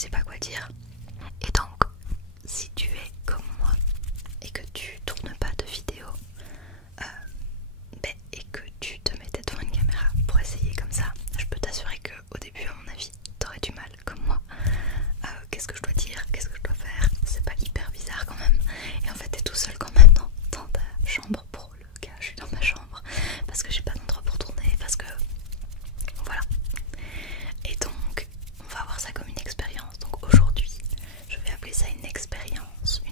sais pas quoi dire. Et donc, si tu es comme moi et que tu tournes pas de vidéo et que tu te mettais devant une caméra pour essayer comme ça, je peux t'assurer que au début, à mon avis, t'aurais du mal comme moi. Qu'est-ce que je dois dire, qu'est-ce que je dois faire, c'est pas hyper bizarre quand même. Et en fait t'es tout seul quand même dans ta chambre. Pour le cas, je suis dans ma chambre parce que j'ai pas d'endroit pour tourner, parce que voilà. Et donc on va voir ça comme une expérience. Donc aujourd'hui je vais appeler ça une expérience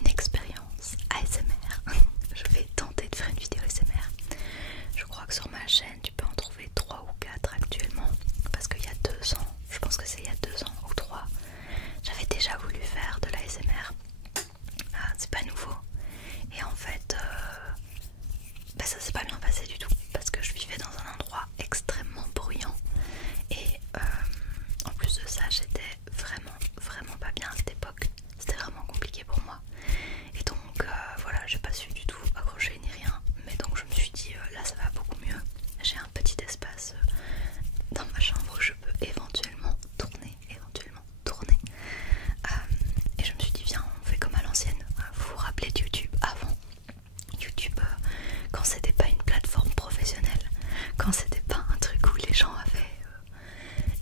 ASMR. Je vais tenter de faire une vidéo ASMR. Je crois que sur ma chaîne tu peux en trouver 3 ou 4 actuellement, parce qu'il y a 2 ans, je pense que c'est il y a 2 ans ou 3, j'avais déjà voulu faire de l'ASMR. C'est pas nouveau. Et en fait, ça s'est pas bien passé du tout, parce que je vivais dans un endroit extrêmement bruyant. Et en plus de ça, j'étais vraiment pas bien à cette époque. C'était vraiment compliqué pour moi. Et donc voilà, j'ai pas su du tout accrocher ni rien. Mais donc je me suis dit, là ça va beaucoup mieux. J'ai un petit espace dans ma chambre où je peux éventuellement tourner. Et je me suis dit, viens, on fait comme à l'ancienne. Vous vous rappelez de YouTube avant YouTube, quand c'était pas une plateforme professionnelle, quand c'était pas un truc où les gens avaient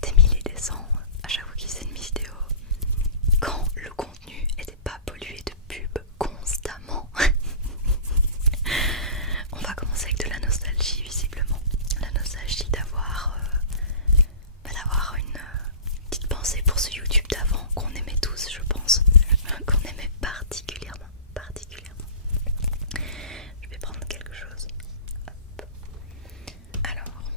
des milliers et des cents à chaque fois qu'ils faisaient une vidéo, quand le contenu était pas pollué de pubs constamment. On va commencer avec de la nostalgie, visiblement. La nostalgie d'avoir une petite pensée pour ce YouTube d'avant qu'on aimait tous, je pense, qu'on aimait particulièrement. Je vais prendre quelque chose. Hop. Alors,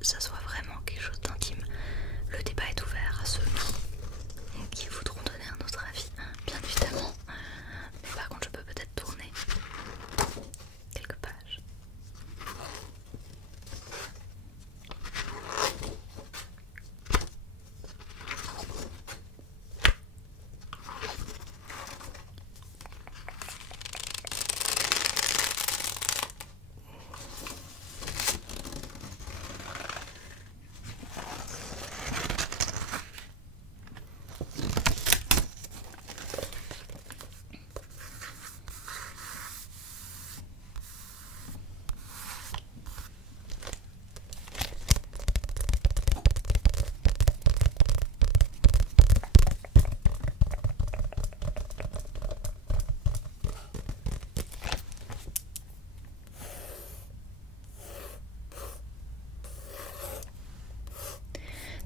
ça soit vraiment quelque chose d'intime. Le débat est ouvert à ceux qui voudront donner un autre avis, bien évidemment. Mais par contre, je peux peut-être tourner quelques pages.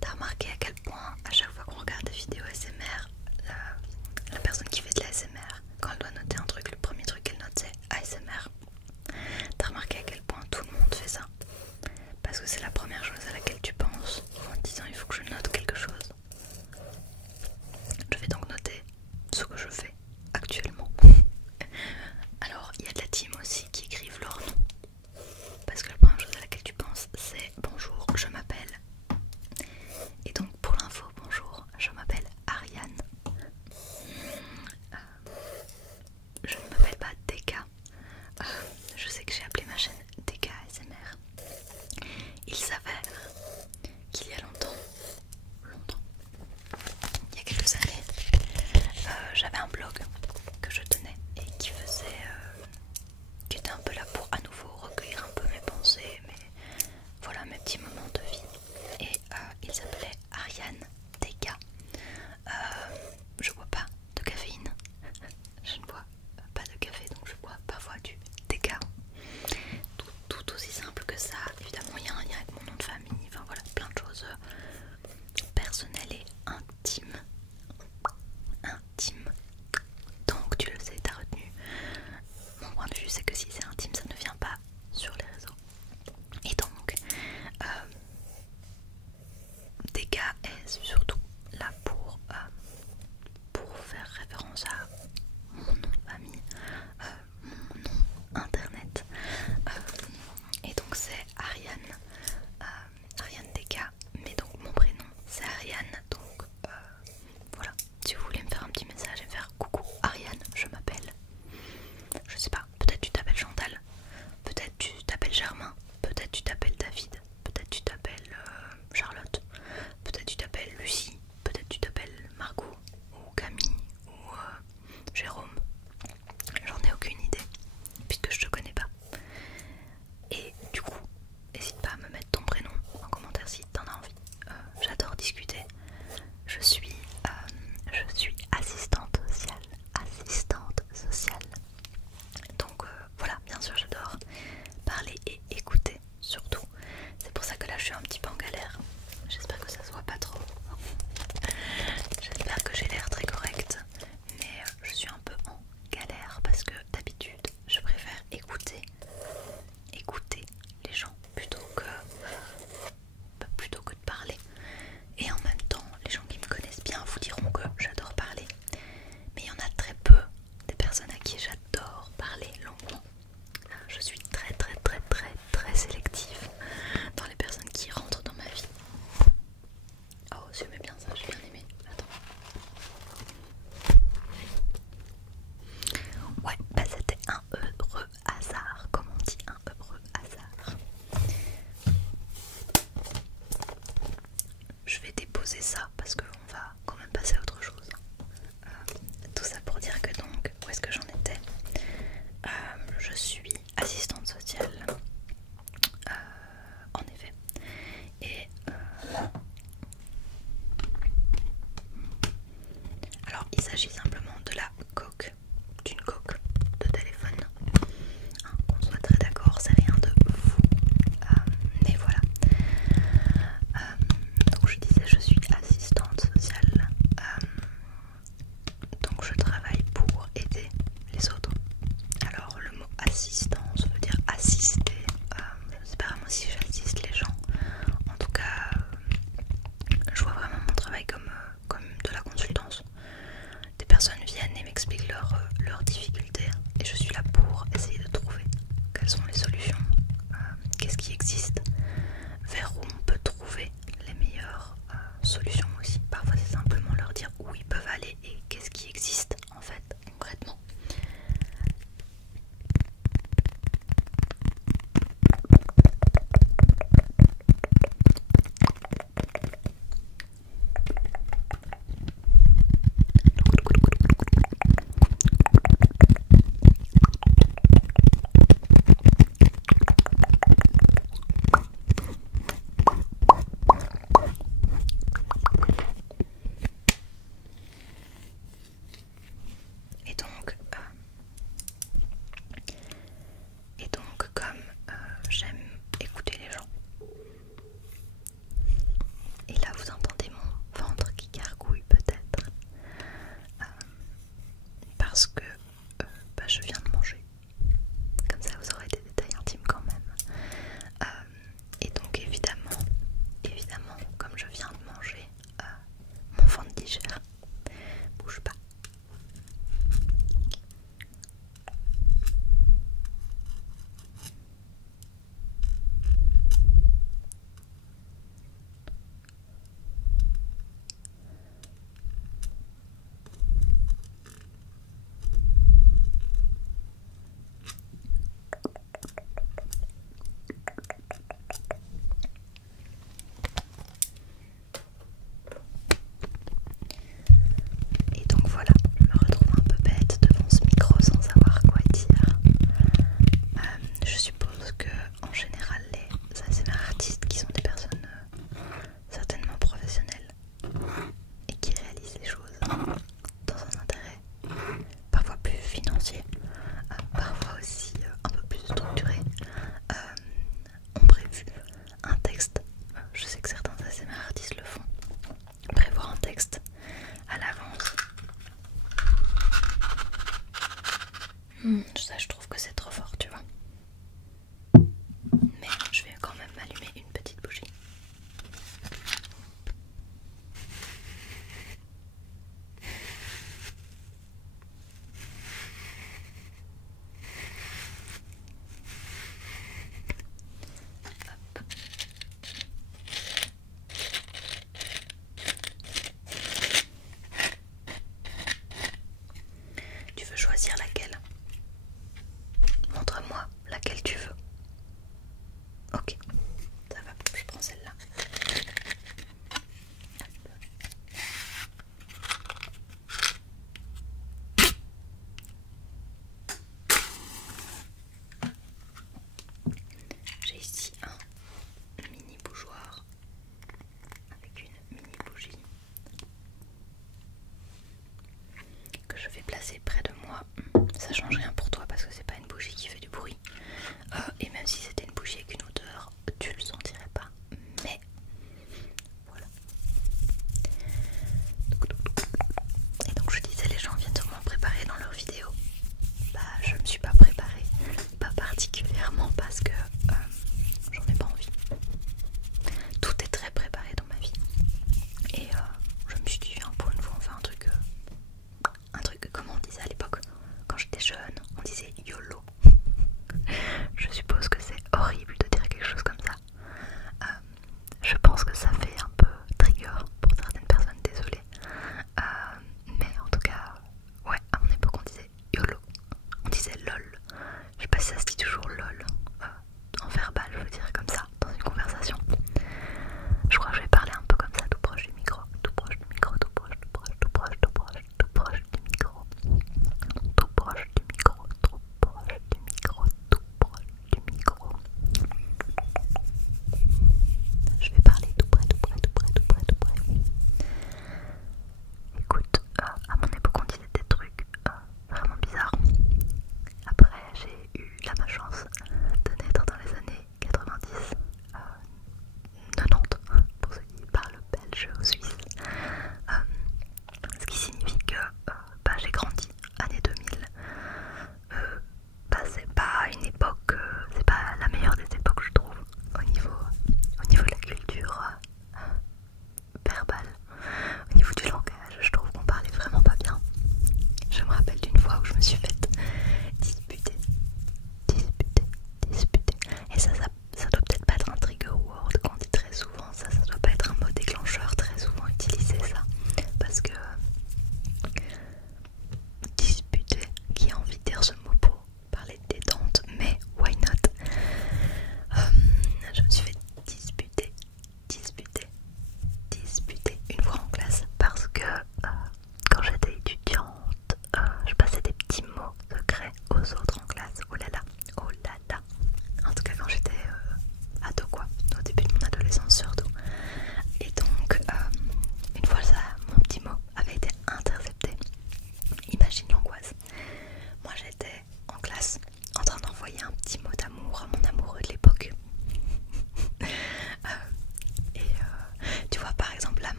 T'as remarqué à quel point à chaque fois qu'on regarde des vidéos ASMR, la personne qui fait de la ASMR, quand elle doit noter un truc, le premier truc qu'elle note c'est ASMR. T'as remarqué à quel point tout le monde fait ça? Parce que c'est la première chose à laquelle tu penses en te disant il faut que je note quelque chose. Je vais donc noter ce que je fais actuellement. Alors il y a de la team aussi qui écrivent leur nom. Parce que la première chose à laquelle tu penses c'est bonjour, je m'appelle. Et donc pour l'info, bonjour, je m'appelle Ariane. Je ne m'appelle pas Deka. Je sais que j'ai appelé ma chaîne Deka ASMR. Il s'avère qu'il y a longtemps, il y a quelques années, j'avais un blog que je tenais et qui était un peu là pour à nouveau recueillir un peu mes pensées, voilà mes petits moments de vie. Et il s'appelait Ariane Deka. Je bois pas de caféine. Je ne bois pas de café, donc je bois parfois du Deka. Tout aussi simple que ça. Évidemment, il y a un lien avec mon nom de famille. Enfin voilà, plein de choses personnelles et intimes. Donc tu le sais, t'as retenu. Mon point de vue, c'est que si c'est intime, ça ne vient pas sur les réseaux. Et donc, Deka est surtout là pour faire référence à mon nom de famille, mon nom internet. Et donc c'est Ariane, Ariane Deka, mais donc mon prénom c'est Ariane. Donc voilà, si vous voulez me faire un petit message et me faire coucou Ariane, je m'appelle, je sais pas, peut-être tu t'appelles Chantal, peut-être tu t'appelles Germain, peut-être tu t'appelles David, peut-être tu t'appelles Charlotte, peut-être tu t'appelles Lucie, peut-être tu t'appelles Margot ou Camille ou Jérôme. J'en ai aucune idée puisque je te connais pas. Et du coup, n'hésite pas à me mettre ton prénom en commentaire si t'en as envie. J'adore discuter. Je suis assistante sociale. Donc voilà, bien sûr j'adore parler et écouter surtout. C'est pour ça que là je suis un petit peu en galère. J'espère que ça se voit pas trop. J'espère que j'ai l'air très correcte. Mais je suis un peu en galère parce que d'habitude je préfère écouter les gens plutôt que de parler. Et en même temps, les gens qui me connaissent bien vous diront que j'adore parler. Mais il y en a très peu des personnes à qui j'adore parler longuement. Je suis très sélective dans les personnes qui rentrent dans ma vie. Oh, j'aimais bien ça, j'ai bien aimé. Attends. Ouais, bah c'était un heureux hasard, comme on dit, un heureux hasard. Je vais déposer ça parce qu'on va quand même passer à autre chose. Tout ça pour dire que donc, où est-ce que j'en étais? Je suis assistante sociale, en effet. Et alors il s'agit simplement de la coque, d'une coque de téléphone. Qu'on soit très d'accord, c'est rien de fou. Mais voilà. Donc je disais, je suis assistante sociale. Donc je travaille pour aider les autres. Alors le mot assistance veut dire assister. Je ne sais pas vraiment si j'assiste les gens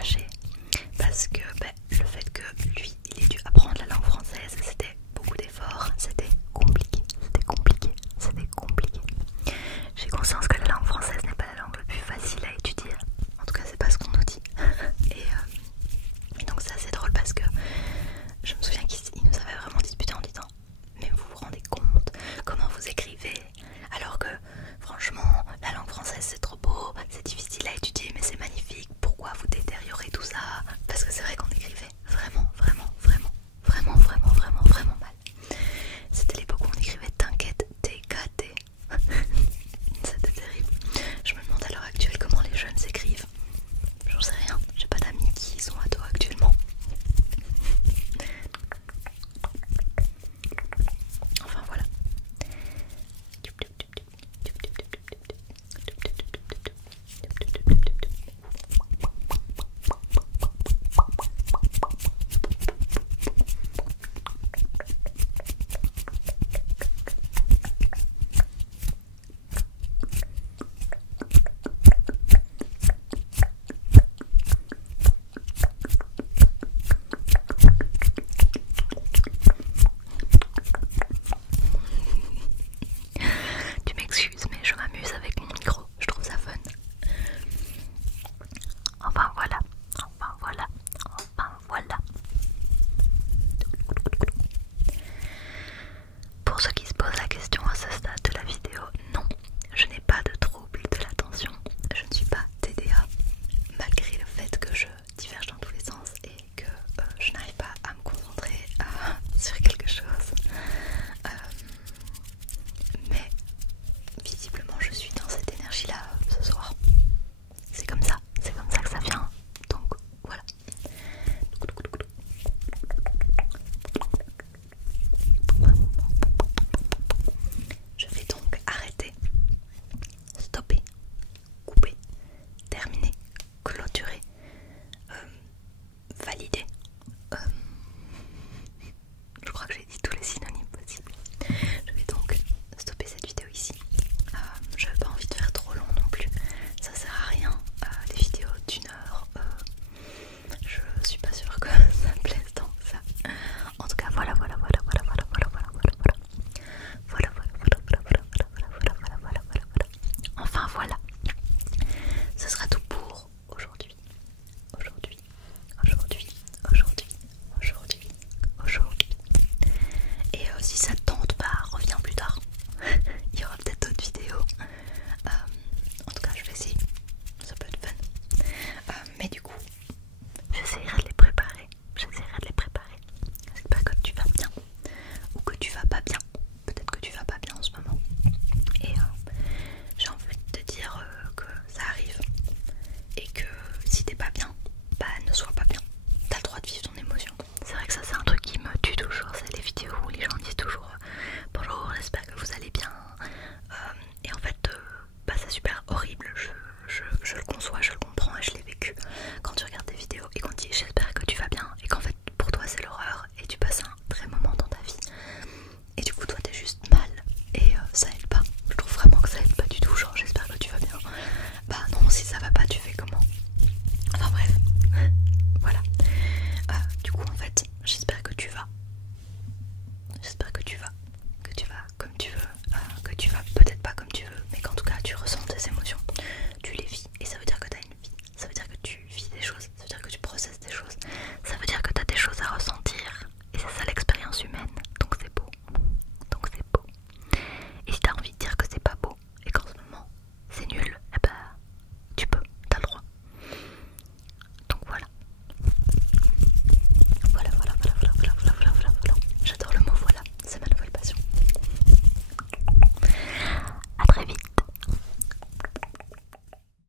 fâchée parce que le fait que lui il ait dû apprendre la langue française c'était